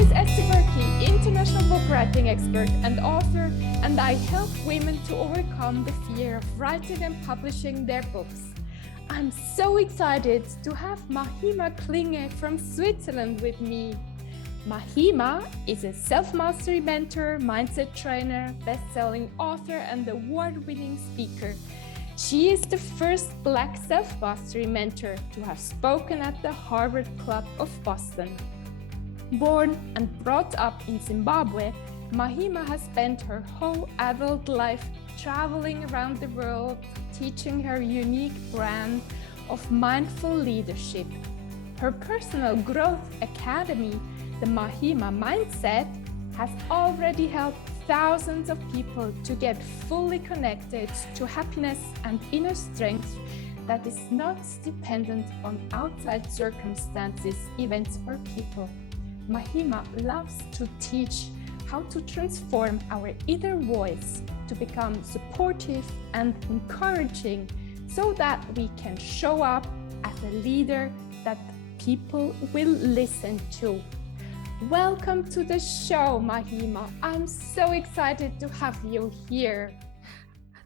is Esther Buerki, international book writing expert and author, and I help women to overcome the fear of writing and publishing their books. I'm so excited to have Mahima Klinge from Switzerland with me. Mahima is a self-mastery mentor, mindset trainer, best-selling author, and award-winning speaker. She is the first Black self-mastery mentor to have spoken at the Harvard Club of Boston. Born and brought up in Zimbabwe, Mahima has spent her whole adult life traveling around the world, teaching her unique brand of mindful leadership. Her personal growth academy, the Mahima Mindset, has already helped thousands of people to get fully connected to happiness and inner strength that is not dependent on outside circumstances, events, or people. Mahima loves to teach how to transform our inner voice to become supportive and encouraging so that we can show up as a leader that people will listen to. Welcome to the show, Mahima. I'm so excited to have you here.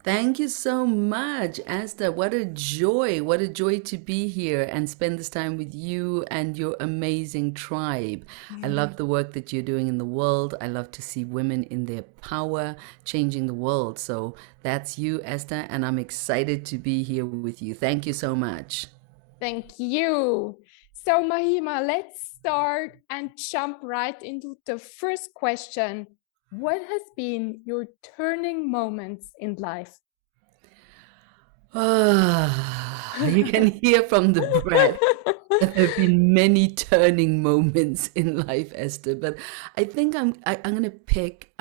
Thank you so much, Esther. What a joy to be here and spend this time with you and your amazing tribe. I love the work that you're doing in the world. I love to see women in their power, changing the world. So that's you, Esther, and I'm excited to be here with you. Thank you so much. Thank you. So Mahima, let's start and jump right into the first question. What has been your turning moments in life? You can hear from the breath that there have been many turning moments in life, Esther. But I think I'm gonna pick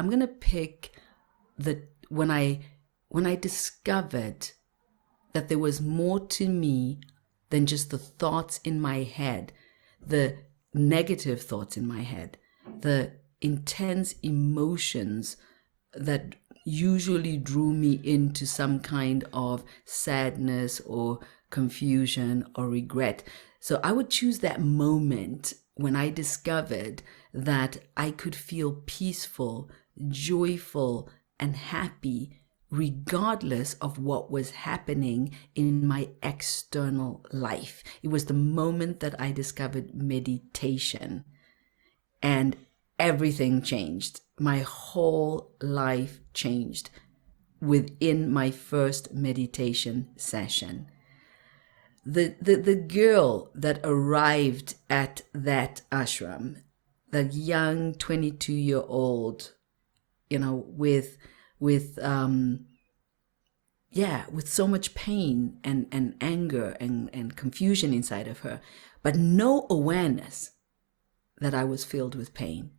the when I discovered that there was more to me than just the thoughts in my head, the negative thoughts in my head, the intense emotions that usually drew me into some kind of sadness or confusion or regret. So I would choose that moment when I discovered that I could feel peaceful, joyful, and happy regardless of what was happening in my external life. It was the moment that I discovered meditation, and everything changed. My whole life changed within my first meditation session. The girl that arrived at that ashram, that young 22-year-old, with so much pain and anger and confusion inside of her, but no awareness that I was filled with pain,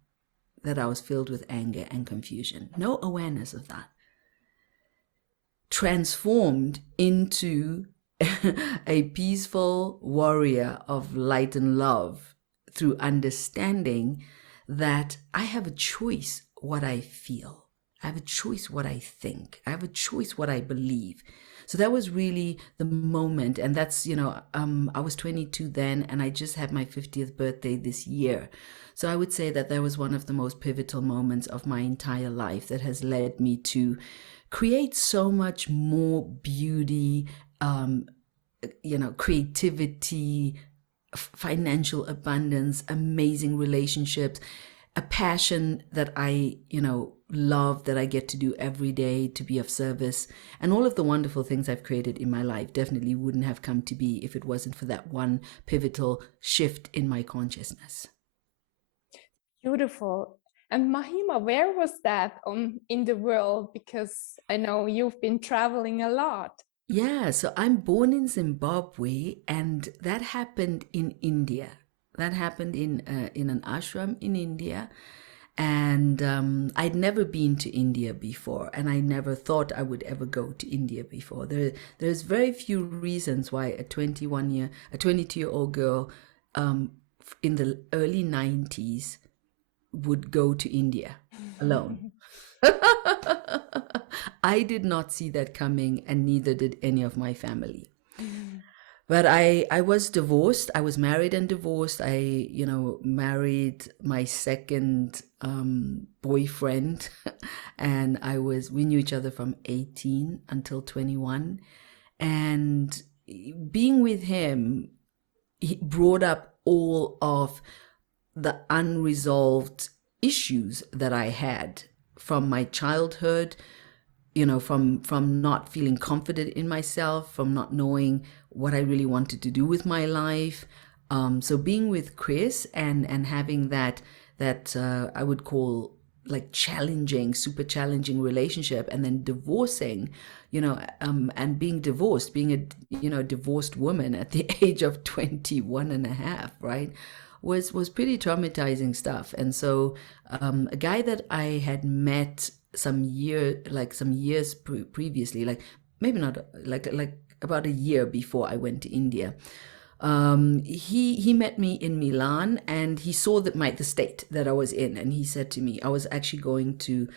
that I was filled with anger and confusion. No awareness of that. Transformed into a peaceful warrior of light and love through understanding that I have a choice what I feel. I have a choice what I think. I have a choice what I believe. So that was really the moment. And that's, I was 22 then, and I just had my 50th birthday this year. So I would say that was one of the most pivotal moments of my entire life that has led me to create so much more beauty, creativity, financial abundance, amazing relationships, a passion that I, love, that I get to do every day to be of service. And all of the wonderful things I've created in my life definitely wouldn't have come to be if it wasn't for that one pivotal shift in my consciousness. Beautiful. And Mahima, where was that in the world? Because I know you've been traveling a lot. Yeah, so I'm born in Zimbabwe, and that happened in India. That happened in an ashram in India. And I'd never been to India before, and I never thought I would ever go to India before. There's very few reasons why a 22-year-old girl in the early 90s would go to India alone. I did not see that coming, and neither did any of my family. But I was divorced. I was married and divorced. I, married my second boyfriend, and we knew each other from 18 until 21. And being with him, he brought up all of the unresolved issues that I had from my childhood, from not feeling confident in myself, from not knowing what I really wanted to do with my life. So being with Chris and having that I would call like challenging, super challenging relationship, and then divorcing, and being divorced, being a divorced woman at the age of 21 and a half, right? Was pretty traumatizing stuff. And so a guy that I had met some years previously, like maybe not like about a year before I went to India. He met me in Milan, and he saw the state that I was in, and he said to me, I was actually going to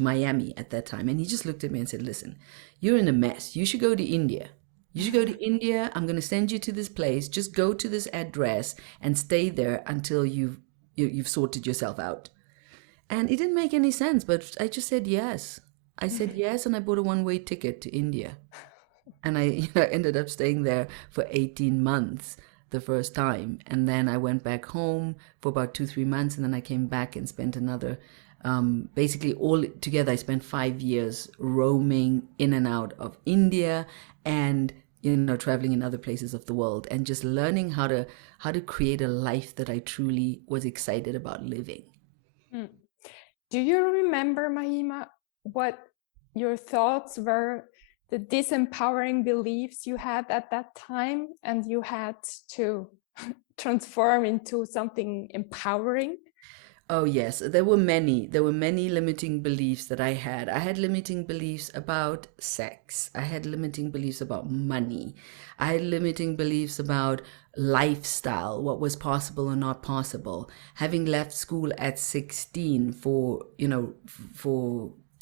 Miami at that time, and he just looked at me and said, "Listen, you're in a mess. You should go to India. You should go to India. I'm going to send you to this place. Just go to this address and stay there until you've sorted yourself out." And it didn't make any sense, but I just said yes. I said yes, and I bought a one-way ticket to India. And I ended up staying there for 18 months the first time. And then I went back home for about 2, 3 months, and then I came back and spent another, basically all together, I spent 5 years roaming in and out of India and, traveling in other places of the world, and just learning how to create a life that I truly was excited about living. Mm. Do you remember, Mahima, what your thoughts were, the disempowering beliefs you had at that time, and you had to transform into something empowering? Oh yes, there were many limiting beliefs that I had. I had limiting beliefs about sex. I had limiting beliefs about money. I had limiting beliefs about lifestyle, what was possible or not possible. Having left school at 16 for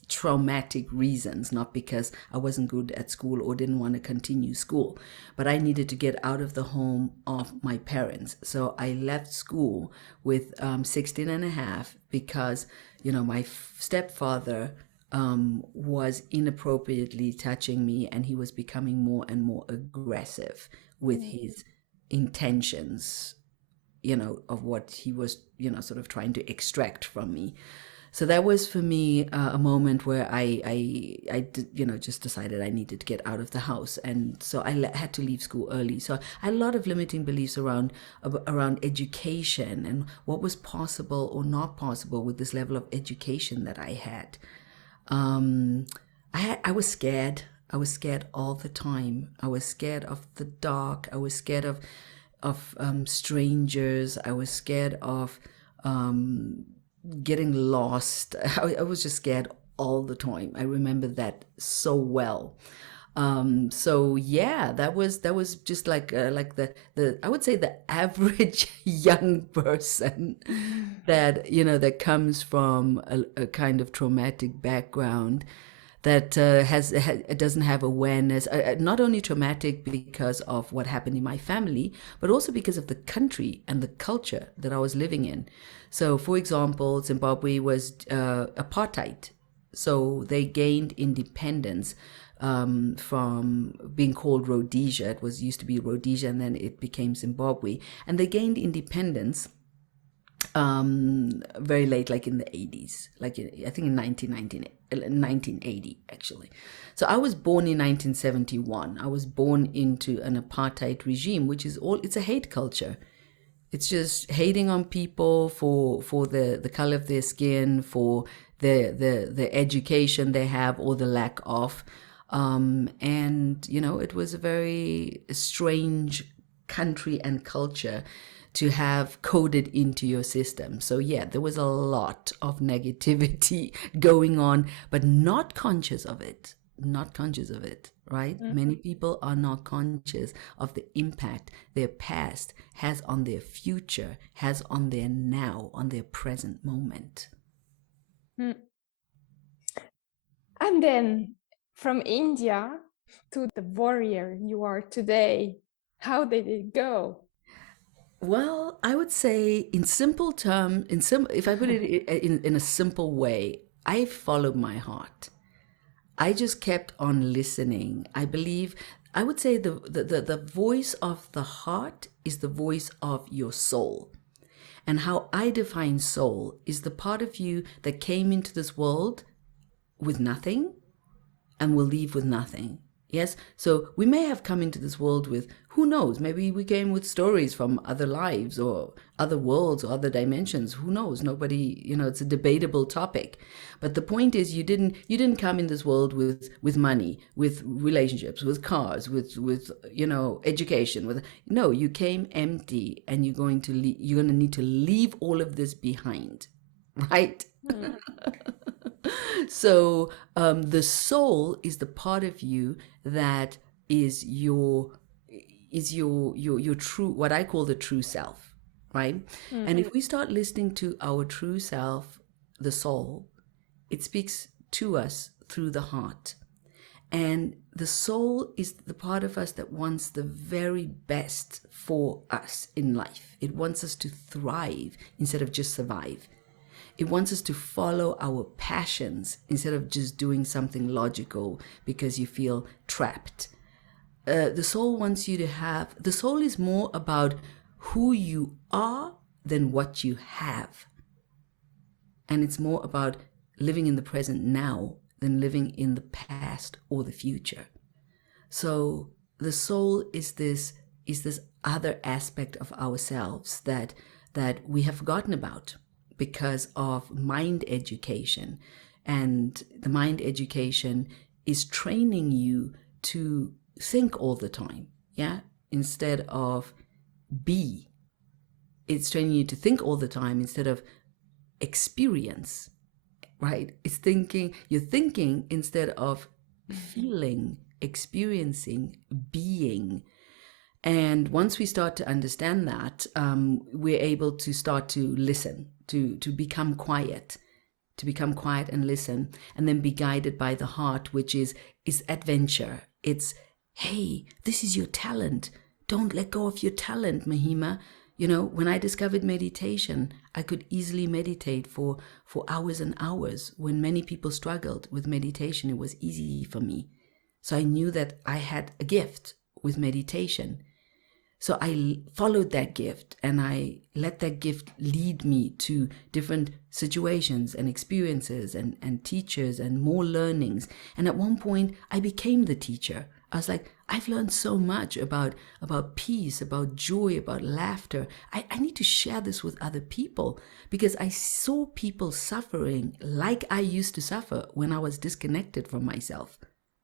traumatic reasons, not because I wasn't good at school or didn't want to continue school, but I needed to get out of the home of my parents. So I left school with 16 and a half because, my stepfather was inappropriately touching me, and he was becoming more and more aggressive with his intentions, of what he was, sort of trying to extract from me. So that was for me a moment where I did, just decided I needed to get out of the house, and so I had to leave school early. So I had a lot of limiting beliefs around education and what was possible or not possible with this level of education that I had. Um, I was scared. I was scared all the time. I was scared of the dark. I was scared of strangers. I was scared of getting lost. I was just scared all the time. I remember that so well. So yeah, that was just like the I would say the average young person that comes from a kind of traumatic background, that doesn't have awareness. Not only traumatic because of what happened in my family, but also because of the country and the culture that I was living in. So, for example, Zimbabwe was apartheid. So they gained independence from being called Rhodesia. It was used to be Rhodesia, and then it became Zimbabwe. And they gained independence very late, like in the 80s, I think in 1980 actually. So I was born in 1971. I was born into an apartheid regime, which is it's a hate culture. It's just hating on people for the color of their skin, for the education they have or the lack of. And it was a very strange country and culture to have coded into your system. So yeah, there was a lot of negativity going on, but not conscious of it. Not conscious of it, right? Many people are not conscious of the impact their past has on their future, has on their now, on their present moment. Mm. And then from India to the warrior you are today. How did it go? Well, I would say in simple term, if I put it in a simple way, I followed my heart. I just kept on listening. I believe, I would say the voice of the heart is the voice of your soul. And how I define soul is the part of you that came into this world with nothing and will leave with nothing. Yes? So we may have come into this world with, who knows, maybe we came with stories from other lives or other worlds or other dimensions. Who knows? Nobody, it's a debatable topic. But the point is you didn't come in this world with money, with relationships, with cars, with education, with no, you came empty and you're going to need to leave all of this behind. Right? Mm. So the soul is the part of you that is your true, what I call the true self, right? And if we start listening to our true self, the soul, it speaks to us through the heart. And the soul is the part of us that wants the very best for us in life. It wants us to thrive instead of just survive. It wants us to follow our passions instead of just doing something logical because you feel trapped. The soul wants you to have, the soul is more about who you are than what you have. And it's more about living in the present now than living in the past or the future. So the soul is this other aspect of ourselves that we have forgotten about because of mind education. And the mind education is training you to think all the time, yeah, instead of be. It's training you to think all the time instead of experience, right? You're thinking instead of feeling, experiencing, being. And once we start to understand that, we're able to start to listen, to become quiet, and listen, and then be guided by the heart, which is adventure. It's, hey, this is your talent. Don't let go of your talent, Mahima. When I discovered meditation, I could easily meditate for hours and hours. When many people struggled with meditation, it was easy for me. So I knew that I had a gift with meditation. So I followed that gift and I let that gift lead me to different situations and experiences and teachers and more learnings. And at one point, I became the teacher. I was like, I've learned so much about peace, about joy, about laughter. I need to share this with other people because I saw people suffering like I used to suffer when I was disconnected from myself,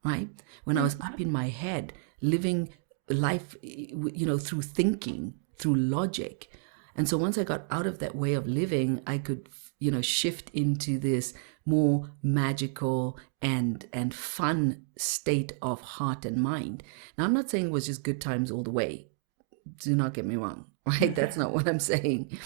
right? When I was up in my head, living life, through thinking, through logic. And so once I got out of that way of living, I could, shift into this more magical and fun state of heart and mind. Now, I'm not saying it was just good times all the way. Do not get me wrong, right? That's not what I'm saying.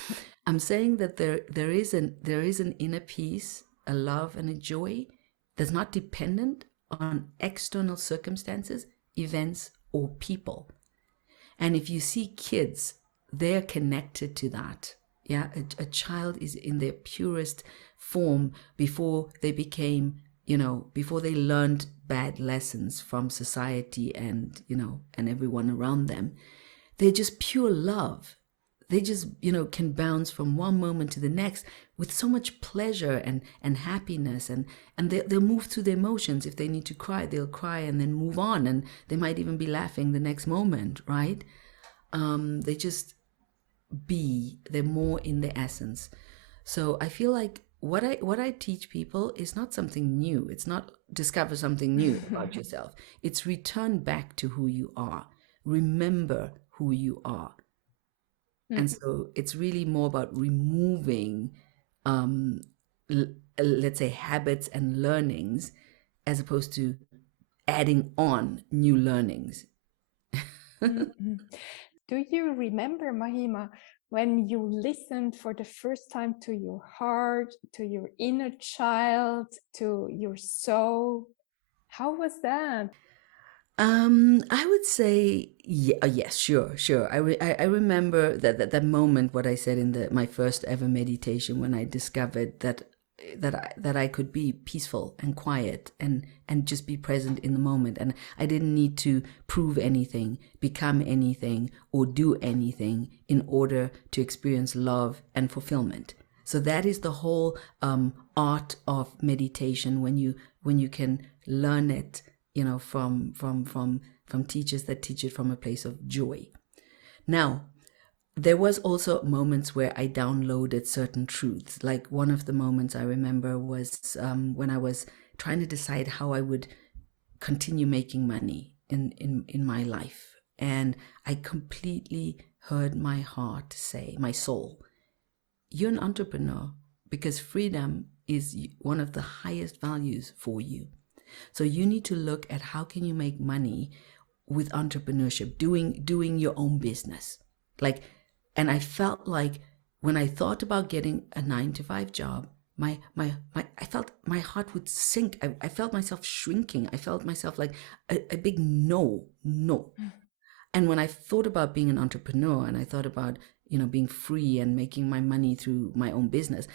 I'm saying that there is an inner peace, a love and a joy that's not dependent on external circumstances, events, or people. And if you see kids, they're connected to that. Yeah, a child is in their purest form before they became, before they learned bad lessons from society and, and everyone around them. They're just pure love. They just, can bounce from one moment to the next with so much pleasure and happiness. And they'll move through their emotions. If they need to cry, they'll cry and then move on. And they might even be laughing the next moment, right? They just they're more in the essence. So I feel like what I teach people is not something new. It's not discover something new about yourself. It's return back to who you are. Remember who you are. And so it's really more about removing, let's say, habits and learnings as opposed to adding on new learnings. Do you remember, Mahima, when you listened for the first time to your heart, to your inner child, to your soul? How was that? I would say yes, sure, sure. I remember that moment, what I said in my first ever meditation, when I discovered that I could be peaceful and quiet and just be present in the moment, and I didn't need to prove anything, become anything, or do anything in order to experience love and fulfillment. So that is the whole art of meditation, when you can learn it, from teachers that teach it from a place of joy. Now, there was also moments where I downloaded certain truths. Like, one of the moments I remember was when I was trying to decide how I would continue making money in my life, and I completely heard my heart say, my soul, you're an entrepreneur because freedom is one of the highest values for you. So you need to look at how can you make money with entrepreneurship, doing your own business. Like, and I felt like when I thought about getting a 9 to 5 job, I felt my heart would sink. I felt myself shrinking. I felt myself like a big no. And when I thought about being an entrepreneur, and I thought about, being free and making my money through my own business,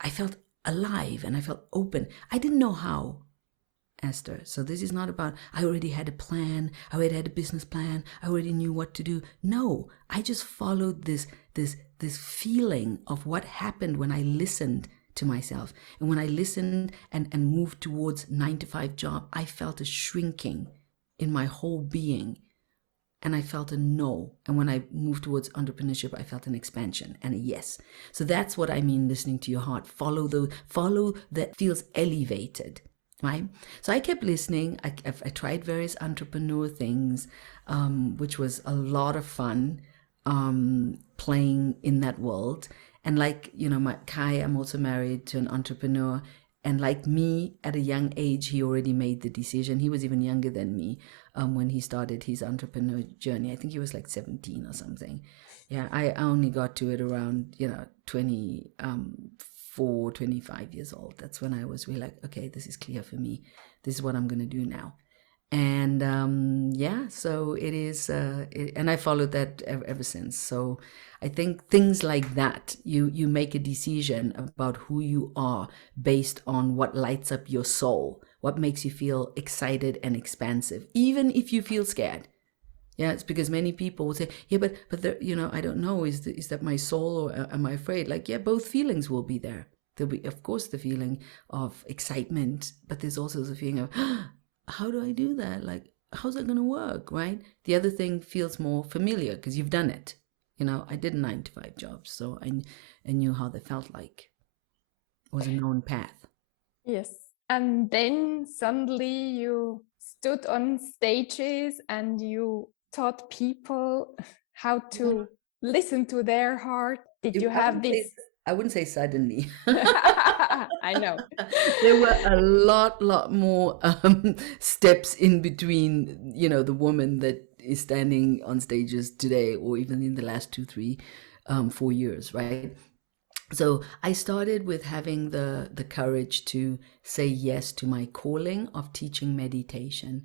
I felt alive and I felt open. I didn't know how, Esther. So this is not about, I already had a plan, I already had a business plan, I already knew what to do. No, I just followed this feeling of what happened when I listened to myself. And when I listened and moved towards 9 to 5 job, I felt a shrinking in my whole being. And I felt a no. And when I moved towards entrepreneurship, I felt an expansion and a yes. So that's what I mean, listening to your heart. Follow that feels elevated. Right? So I kept listening. I tried various entrepreneur things, which was a lot of fun, playing in that world. And like, Kai, I'm also married to an entrepreneur. And like me, at a young age, he already made the decision. He was even younger than me when he started his entrepreneur journey. I think he was like 17 or something. Yeah, I only got to it around, 25 years old. That's when I was really like, okay, this is clear for me. This is what I'm going to do now. And so it is, and I followed that ever since. So I think things like that, you make a decision about who you are based on what lights up your soul, what makes you feel excited and expansive, even if you feel scared. Yeah, it's because many people will say, yeah, but I don't know, is that my soul, or am I afraid? Like, yeah, both feelings will be there. There'll be, of course, the feeling of excitement, but there's also the feeling of, how do I do that? Like, how's that going to work, right? The other thing feels more familiar because you've done it. I did 9 to 5 jobs, so I knew how they felt like. It was a known path. Yes. And then suddenly you stood on stages and you taught people how to listen to their heart. Did you have this? I wouldn't say suddenly. I know. There were a lot more steps in between, the woman that is standing on stages today, or even in the last 2, 3, 4 years, right? So I started with having the courage to say yes to my calling of teaching meditation.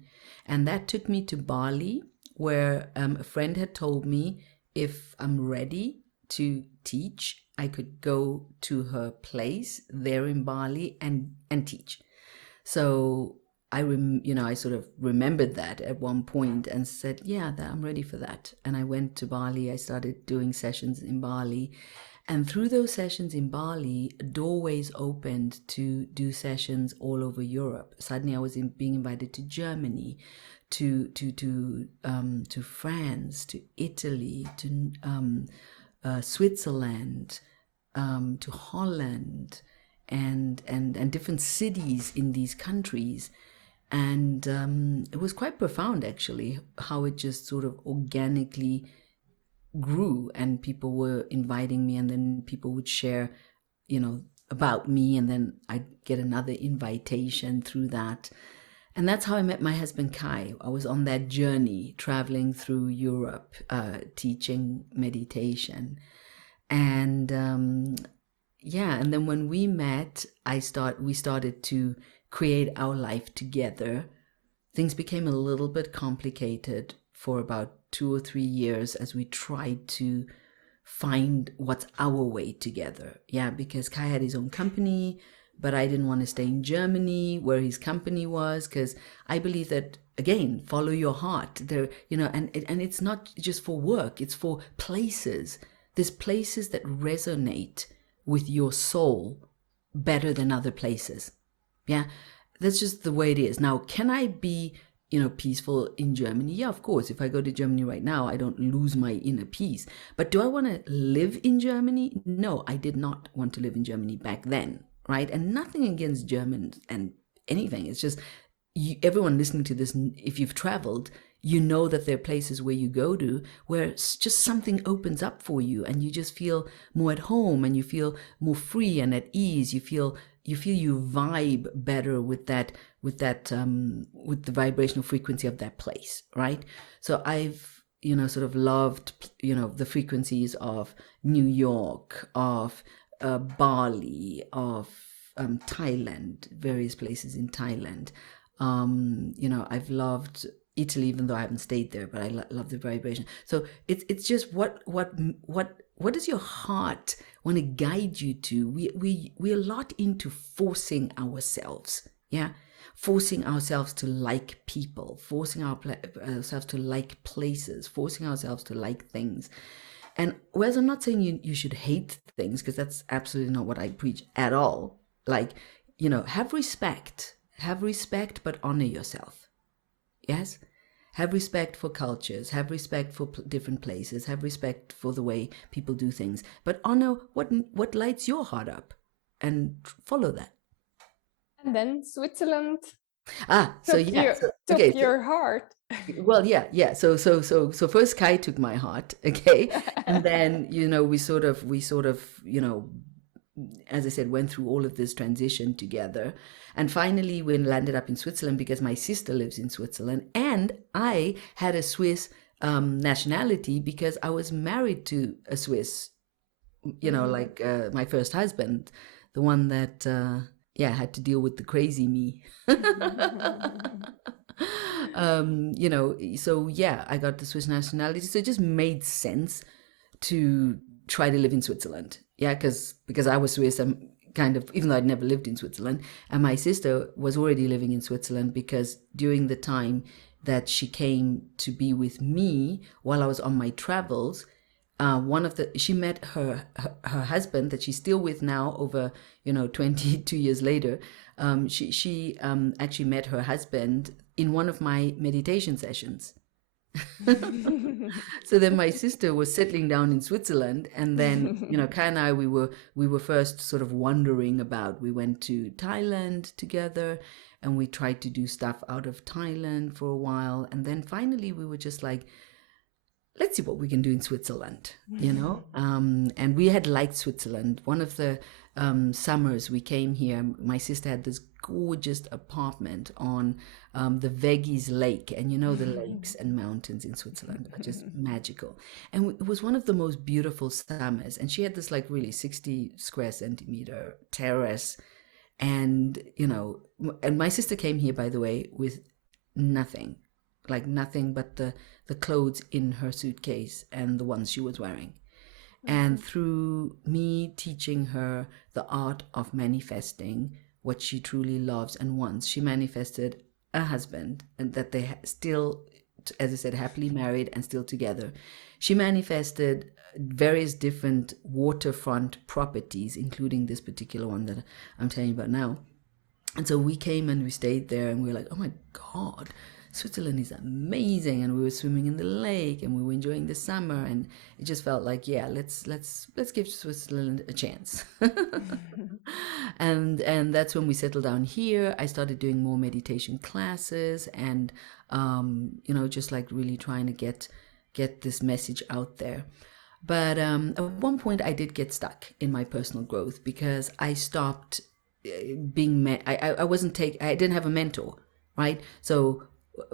And that took me to Bali, where a friend had told me if I'm ready to teach, I could go to her place there in Bali and teach. So I sort of remembered that at one point and said, yeah, I'm ready for that. And I went to Bali. I started doing sessions in Bali. And through those sessions in Bali, doorways opened to do sessions all over Europe. Suddenly I was being invited to Germany, to France, to Italy, to Switzerland, to Holland, and different cities in these countries. And it was quite profound, actually, how it just sort of organically grew, and people were inviting me, and then people would share, about me, and then I'd get another invitation through that. And that's how I met my husband, Kai. I was on that journey, traveling through Europe, teaching meditation. And and then when we met, we started to create our life together. things became a little bit complicated for about 2 or 3 years as we tried to find what's our way together. Yeah, because Kai had his own company, but I didn't want to stay in Germany where his company was, because I believe that, again, follow your heart there, and it's not just for work, it's for places. There's places that resonate with your soul better than other places. Yeah, that's just the way it is. Now, can I be peaceful in Germany? Yeah, of course. If I go to Germany right now, I don't lose my inner peace. But do I want to live in Germany? No, I did not want to live in Germany back then, right? And nothing against Germans and anything. It's just everyone listening to this, if you've traveled, you know that there are places where you go to where just something opens up for you and you just feel more at home and you feel more free and at ease. You feel you vibe better with that with the vibrational frequency of that place, right? So I've sort of loved the frequencies of New York, of Bali, of Thailand, various places in Thailand. I've loved Italy, even though I haven't stayed there, but I love the vibration. So it's just what does your heart want to guide you to? We're a lot into forcing ourselves, yeah, forcing ourselves to like people, forcing ourselves to like places, forcing ourselves to like things. And whereas I'm not saying you should hate things, because that's absolutely not what I preach at all. Like, have respect, but honor yourself. Yes. Have respect for cultures, have respect for different places, have respect for the way people do things, but honor what lights your heart up and follow that. And then Switzerland took your heart. Well, yeah. So first Kai took my heart, okay, and then we sort of as I said, went through all of this transition together. And finally, we landed up in Switzerland because my sister lives in Switzerland. And I had a Swiss nationality because I was married to a Swiss, like my first husband, the one that, had to deal with the crazy me. So yeah, I got the Swiss nationality. So it just made sense to try to live in Switzerland. Yeah, because I was Swiss, I'm kind of, even though I'd never lived in Switzerland, and my sister was already living in Switzerland because during the time that she came to be with me while I was on my travels, she met her husband that she's still with now over 22 years later. She actually met her husband in one of my meditation sessions. So then my sister was settling down in Switzerland, and then Kai and I, we were first sort of wondering about, we went to Thailand together and we tried to do stuff out of Thailand for a while, and then finally we were just like, let's see what we can do in Switzerland, and we had liked Switzerland. One of the summers we came here, my sister had this gorgeous apartment on the Veggies Lake, and the lakes and mountains in Switzerland are just magical. And it was one of the most beautiful summers, and she had this like really 60 square centimeter terrace, and and my sister came here, by the way, with nothing but the clothes in her suitcase and the ones she was wearing. And through me teaching her the art of manifesting what she truly loves and wants, she manifested a husband, and that they still, as I said, happily married and still together. She manifested various different waterfront properties, including this particular one that I'm telling you about now. And so we came and we stayed there, and we were like, oh my God, Switzerland is amazing. And we were swimming in the lake and we were enjoying the summer, and it just felt like, yeah, let's give Switzerland a chance. and that's when we settled down here. I started doing more meditation classes, and just like really trying to get this message out there. But at one point I did get stuck in my personal growth because I stopped being I didn't have a mentor, right? So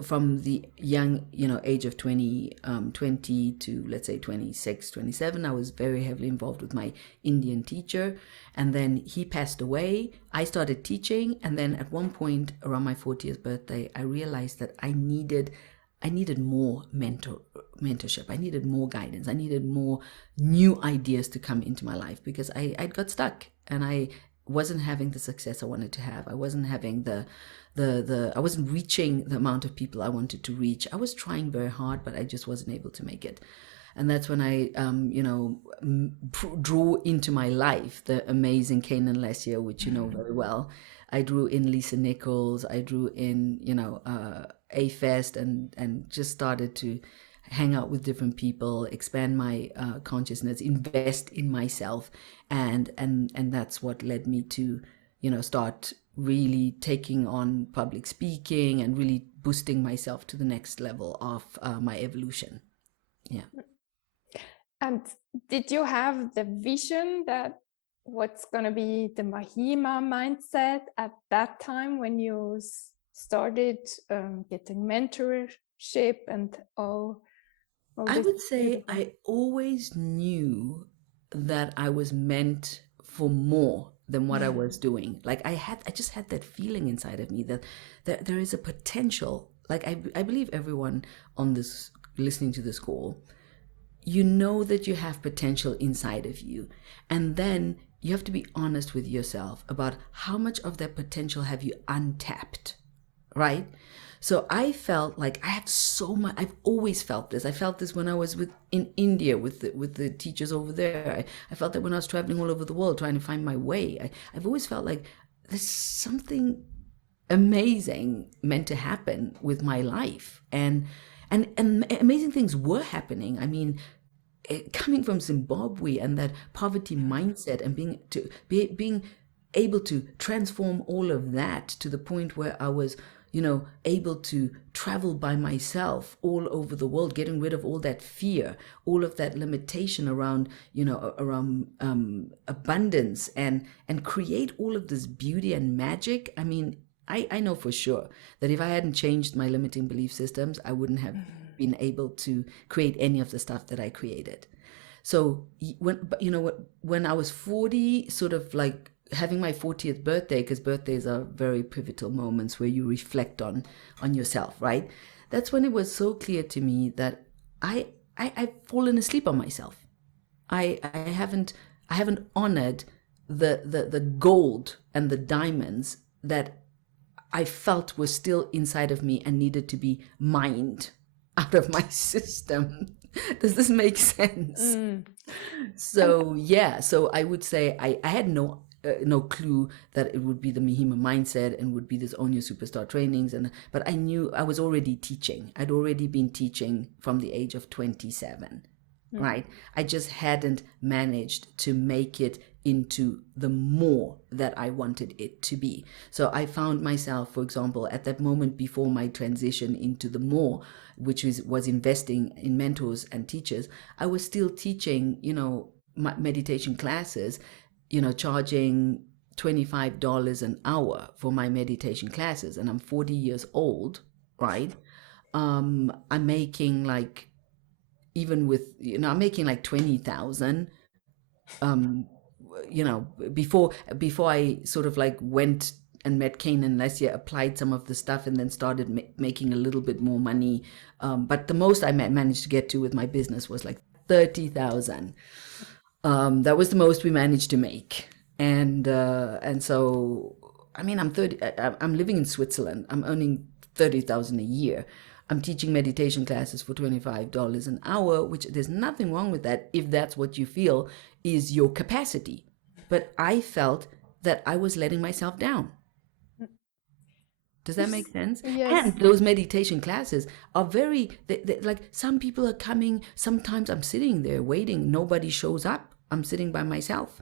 from the young age of 20 to let's say 26, 27, I was very heavily involved with my Indian teacher, And then he passed away. I started teaching, and then at one point around my 40th birthday, I realized that I needed more mentorship. I needed more guidance. I needed more new ideas to come into my life, because I got stuck, and I wasn't having the success I wanted to have. I wasn't having I wasn't reaching the amount of people I wanted to reach. I was trying very hard, but I just wasn't able to make it. And that's when I, drew into my life the amazing Kanan Lessia, which you know very well. I drew in Lisa Nichols. I drew in, A Fest, and just started to hang out with different people, expand my consciousness, invest in myself, and that's what led me to, start really taking on public speaking and really boosting myself to the next level of my evolution. Yeah. And did you have the vision that what's going to be the Mahima mindset at that time when you started getting mentorship and all I this would say beautiful? I always knew that I was meant for more than what I was doing. Like I just had that feeling inside of me that there is a potential. Like I believe everyone on this listening to this call, you know that you have potential inside of you, and then you have to be honest with yourself about how much of that potential have you untapped, right? So I felt like I have so much. I've always felt this. I felt this when I was in India with the teachers over there. I felt that when I was traveling all over the world trying to find my way. I've always felt like there's something amazing meant to happen with my life, and amazing things were happening. I mean, coming from Zimbabwe and that poverty mindset, and being able to transform all of that to the point where I was, able to travel by myself all over the world, getting rid of all that fear, all of that limitation around, abundance, and create all of this beauty and magic. I mean, I know for sure that if I hadn't changed my limiting belief systems, I wouldn't have been able to create any of the stuff that I created. So when I was 40, sort of like having my 40th birthday, because birthdays are very pivotal moments where you reflect on yourself, right? That's when it was so clear to me that I've fallen asleep on myself. I haven't honored the gold and the diamonds that I felt was still inside of me and needed to be mined out of my system. Does this make sense? So yeah, so I would say I had no clue that it would be the Mahima mindset and would be this Own Your Superstar trainings, but I knew I was already teaching. I'd already been teaching from the age of 27, right? I just hadn't managed to make it into the more that I wanted it to be. So I found myself, for example, at that moment before my transition into the more, which was investing in mentors and teachers, I was still teaching, meditation classes, charging $25 an hour for my meditation classes. And I'm 40 years old, right? I'm making like, even with, I'm making like 20,000, before I sort of like went and met Kane and Lesia, applied some of the stuff, and then started making a little bit more money. But the most I managed to get to with my business was like 30,000. That was the most we managed to make. And so, I mean, I'm living in Switzerland. I'm earning 30,000 a year. I'm teaching meditation classes for $25 an hour, which there's nothing wrong with that if that's what you feel is your capacity. But I felt that I was letting myself down. Does that make sense? Yes. And those meditation classes are very, like, some people are coming. Sometimes I'm sitting there waiting. Nobody shows up. I'm sitting by myself.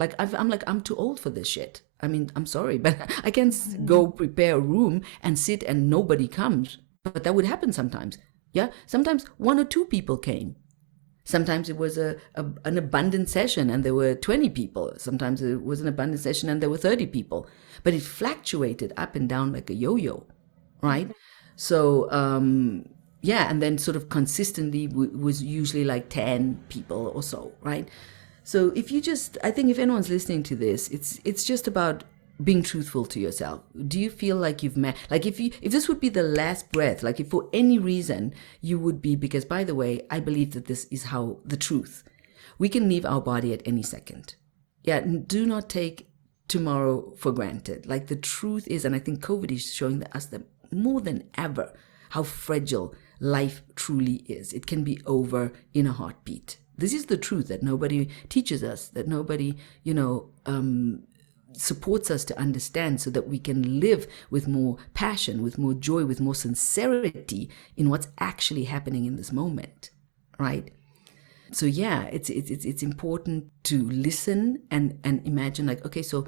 Like, I'm too old for this shit. I mean, I'm sorry, but I can't go prepare a room and sit and nobody comes. But that would happen sometimes. Yeah. Sometimes one or two people came. Sometimes it was an abundant session and there were 20 people. Sometimes it was an abundant session and there were 30 people. But it fluctuated up and down like a yo-yo, right? So, yeah, and then sort of consistently was usually like 10 people or so, right? So if you just, I think if anyone's listening to this, it's just about being truthful to yourself. Do you feel like you've met, like if this would be the last breath, like if for any reason you would be, because by the way, I believe that this is how the truth, we can leave our body at any second. Yeah, do not take tomorrow for granted. Like the truth is, and I think COVID is showing us that more than ever, how fragile life truly is. It can be over in a heartbeat. This is the truth that nobody teaches us, that nobody, supports us to understand, so that we can live with more passion, with more joy, with more sincerity in what's actually happening in this moment, right? So yeah, it's important to listen and imagine, like, okay, so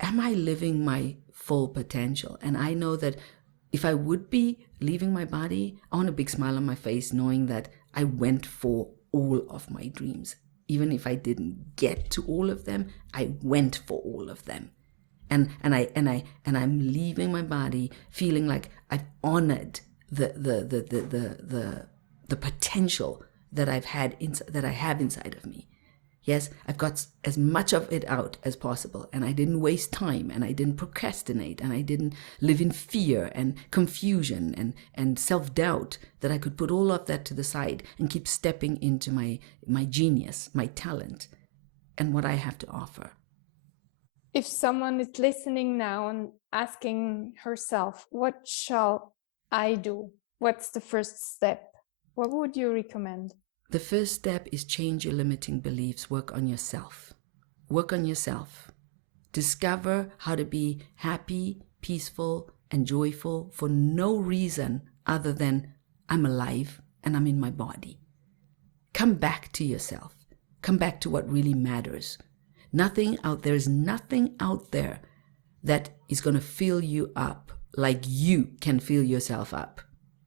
am I living my full potential? And I know that if I would be leaving my body, I want a big smile on my face, knowing that I went for all of my dreams. Even if I didn't get to all of them, I went for all of them. And I'm leaving my body feeling like I've honored the potential that I have inside of me. Yes, I've got as much of it out as possible, and I didn't waste time, and I didn't procrastinate, and I didn't live in fear and confusion and self-doubt, that I could put all of that to the side and keep stepping into my genius, my talent, and what I have to offer. If someone is listening now and asking herself, what shall I do? What's the first step? What would you recommend? The first step is change your limiting beliefs. Work on yourself. Work on yourself. Discover how to be happy, peaceful, and joyful for no reason other than I'm alive and I'm in my body. Come back to yourself. Come back to what really matters. There is nothing out there that is going to fill you up like you can fill yourself up,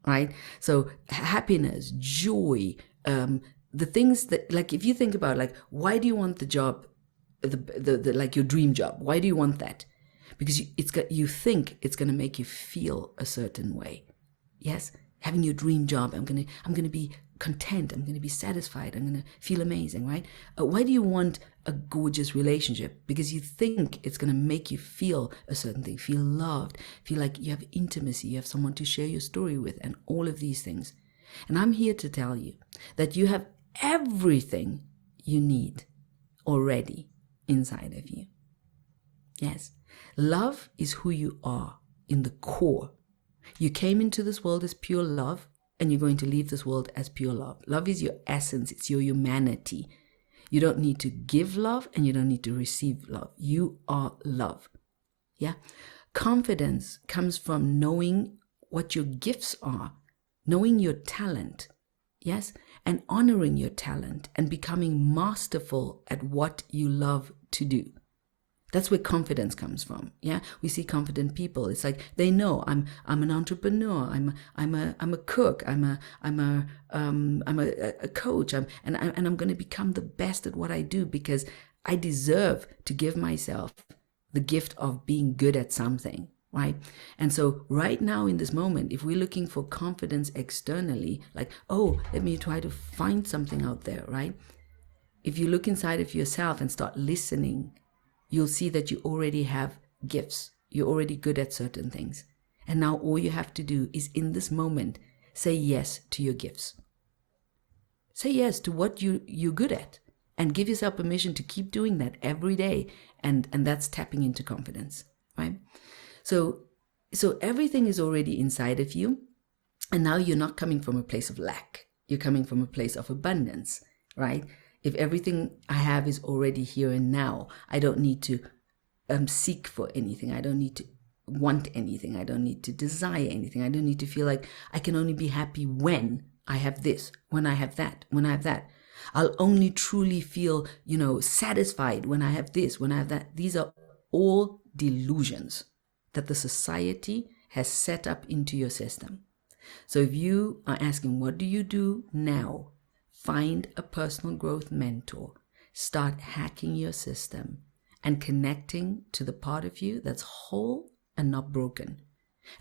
right? So happiness, joy, the things that, like, if you think about, like, why do you want the job, the like your dream job? Why do you want that? Because you think it's going to make you feel a certain way. Yes, having your dream job, I'm gonna be content. I'm gonna be satisfied. I'm gonna feel amazing, right? Why do you want a gorgeous relationship? Because you think it's gonna make you feel a certain thing, feel loved, feel like you have intimacy, you have someone to share your story with, and all of these things. And I'm here to tell you that you have everything you need already inside of you. Yes, love is who you are in the core. You came into this world as pure love, and you're going to leave this world as pure love. Love is your essence. It's your humanity. You don't need to give love, and you don't need to receive love. You are love. Yeah. Confidence comes from knowing what your gifts are, knowing your talent. Yes. And honoring your talent and becoming masterful at what you love to do. That's where confidence comes from. Yeah, we see confident people. It's like they know I'm an entrepreneur. I'm a cook. I'm a coach. And I'm going to become the best at what I do, because I deserve to give myself the gift of being good at something, right? And so right now in this moment, if we're looking for confidence externally, like, oh, let me try to find something out there, right? If you look inside of yourself and start listening, you'll see that you already have gifts. You're already good at certain things. And now all you have to do is, in this moment, say yes to your gifts. Say yes to what you're good at, and give yourself permission to keep doing that every day. And that's tapping into confidence, right? So everything is already inside of you. And now you're not coming from a place of lack. You're coming from a place of abundance, right? If everything I have is already here and now, I don't need to seek for anything. I don't need to want anything. I don't need to desire anything. I don't need to feel like I can only be happy when I have this, when I have that, when I have that. I'll only truly feel, satisfied when I have this, when I have that. These are all delusions that the society has set up into your system. So if you are asking, what do you do now? Find a personal growth mentor. Start hacking your system and connecting to the part of you that's whole and not broken.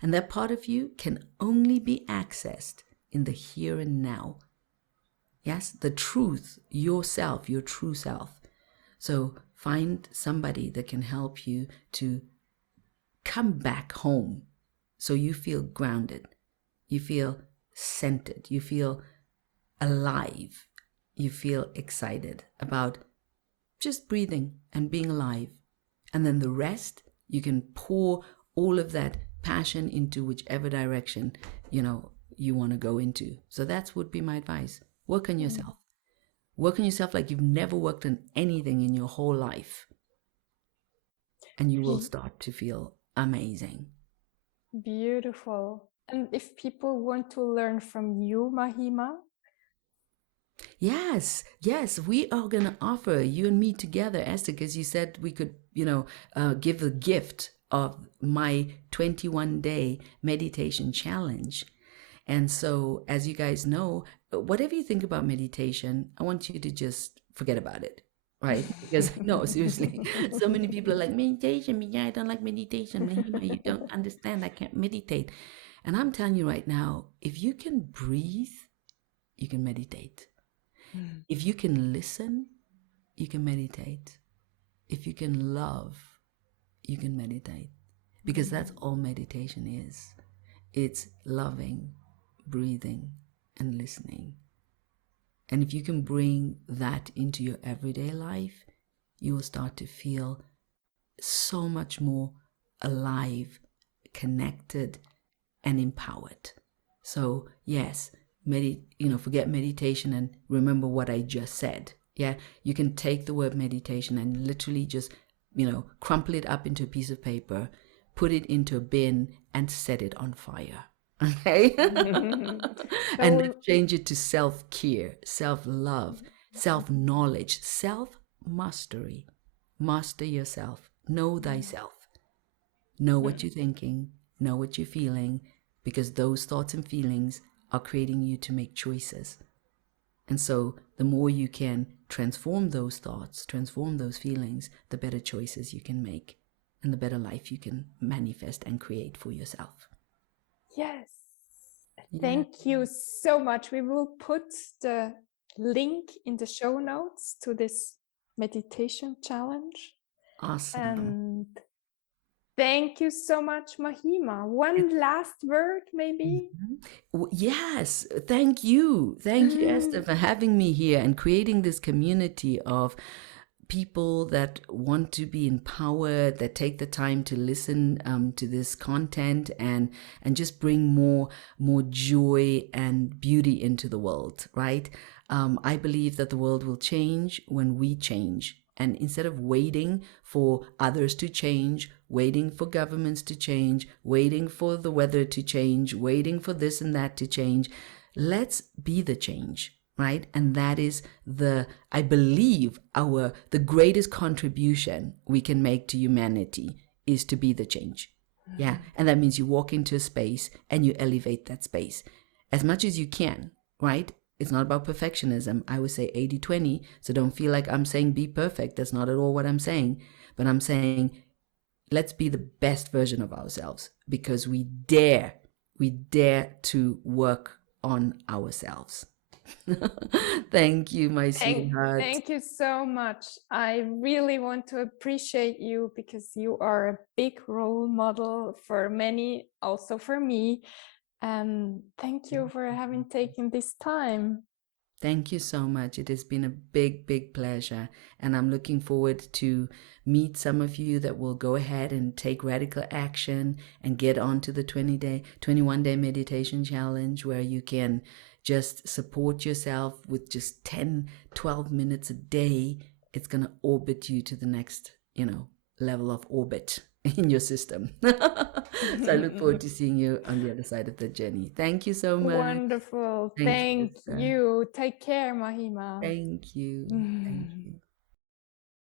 And that part of you can only be accessed in the here and now. Yes, the truth, yourself, your true self. So find somebody that can help you to come back home so you feel grounded, you feel centered, you feel alive, you feel excited about just breathing and being alive. And then the rest, you can pour all of that passion into whichever direction, you want to go into. So that would be my advice. Work on yourself. Work on yourself like you've never worked on anything in your whole life. And you will start to feel amazing. Beautiful. And if people want to learn from you, Mahima? Yes, we are going to offer you and me together, Esther, because you said we could, give the gift of my 21-day meditation challenge. And so, as you guys know, whatever you think about meditation, I want you to just forget about it, right? Because no, seriously, so many people are like, meditation, yeah, I don't like meditation. Mahima, you don't understand. I can't meditate. And I'm telling you right now, if you can breathe, you can meditate. If you can listen, you can meditate. If you can love, you can meditate. Because that's all meditation is. It's loving, breathing, and listening. And if you can bring that into your everyday life, you will start to feel so much more alive, connected, and empowered. So yes, forget meditation and remember what I just said. Yeah, you can take the word meditation and literally just, crumple it up into a piece of paper, put it into a bin, and set it on fire. Okay? And then change it to self-care, self-love, self-knowledge, self-mastery. Master yourself. Know thyself. Know what you're thinking. Know what you're feeling. Because those thoughts and feelings are creating you to make choices. And so the more you can transform those thoughts, transform those feelings, the better choices you can make and the better life you can manifest and create for yourself. Yes. Thank you so much. We will put the link in the show notes to this meditation challenge. Awesome. And thank you so much, Mahima. One last word, maybe? Yes, thank you. Thank you, Esther, for having me here and creating this community of people that want to be empowered, that take the time to listen to this content and just bring more joy and beauty into the world, right? I believe that the world will change when we change. And instead of waiting for others to change, waiting for governments to change, waiting for the weather to change, waiting for this and that to change, let's be the change, right? And that is I believe the greatest contribution we can make to humanity is to be the change. Yeah. And that means you walk into a space and you elevate that space as much as you can, right? It's not about perfectionism. I would say 80-20. So don't feel like I'm saying be perfect. That's not at all what I'm saying. But I'm saying let's be the best version of ourselves because we dare to work on ourselves. Thank you, my sweetheart. Thank you so much. I really want to appreciate you because you are a big role model for many, also for me. Thank you for having taken this time. Thank you so much. It has been a big, big pleasure. And I'm looking forward to meet some of you that will go ahead and take radical action and get onto the 21-day meditation challenge where you can just support yourself with just 10, 12 minutes a day. It's going to orbit you to the next, level of orbit in your system. So I look forward to seeing you on the other side of the journey. Thank you so much. Wonderful. Thank you. Take care, Mahima. Thank you. Thank you.